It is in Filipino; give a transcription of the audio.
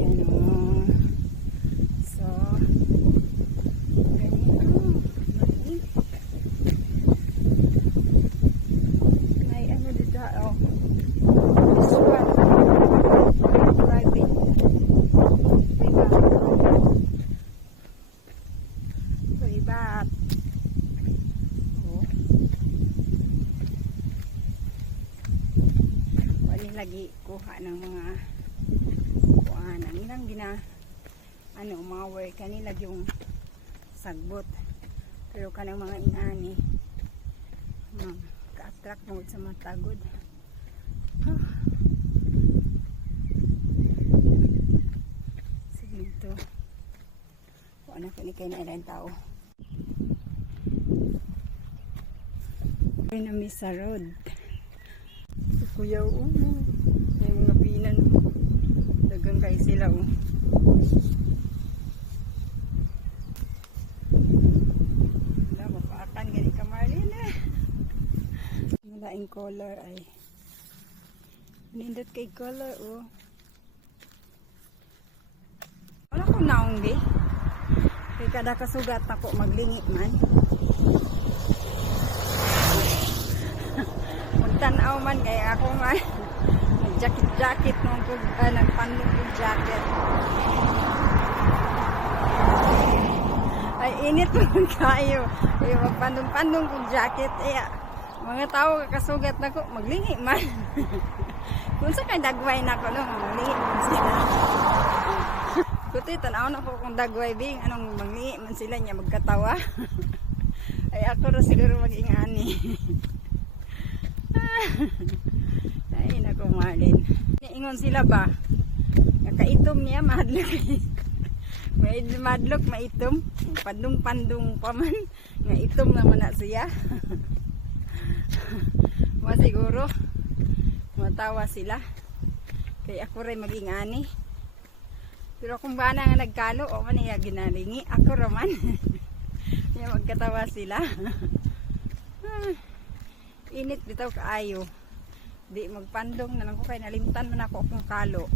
Ayan. So, ganyan o. May ano dito o. This one. Private. Private. Lagi kuha ng mga kuanan. Ilang gina ano, mga work kanila yung sagbot. Pero kanang mga inani um, ka-attract mo sa mga tagod. Ah. Sige ito. Kung ano ko ni kayo na ilang tao. Na sa road. Kuya oh. Kayo sila oh. Wala, mapaakan gani ka Marlene eh. Malaing color ay. Nindot kay color oh. Wala ko naong di. Kay kada kasugat ako maglingit man. Magtanaw man kay ako man. Nag-jacket-jacket nung kog ah, nagpandong kog jacket. Ay init man kayo. Ay magpandong-pandong kog jacket eh. Mga tao kasugat na ko maglingi man. Kung sa kay dagway na ko no, maglingi man sila. Kuti tanaw na ko kung dagway bing anong mangi man sila niya magkatawa. Ay ako ra siguro mag-ingani. Ay nako Marlin. Niingon sila ba? Nakaitom niya mahadlok. May madlok maitom. Pandong-pandong pa man. Nga itom naman na siya. Wa siguro. Matawa sila. Kaya ako rin mag-ingani. Pero kung ba na nga nagkalo, o man niya ginalingi. Ako raman. Kaya magkatawa sila. Init bitaw kaayo. Di magpandong na lang ko kay nalimtan man ako akong kalo.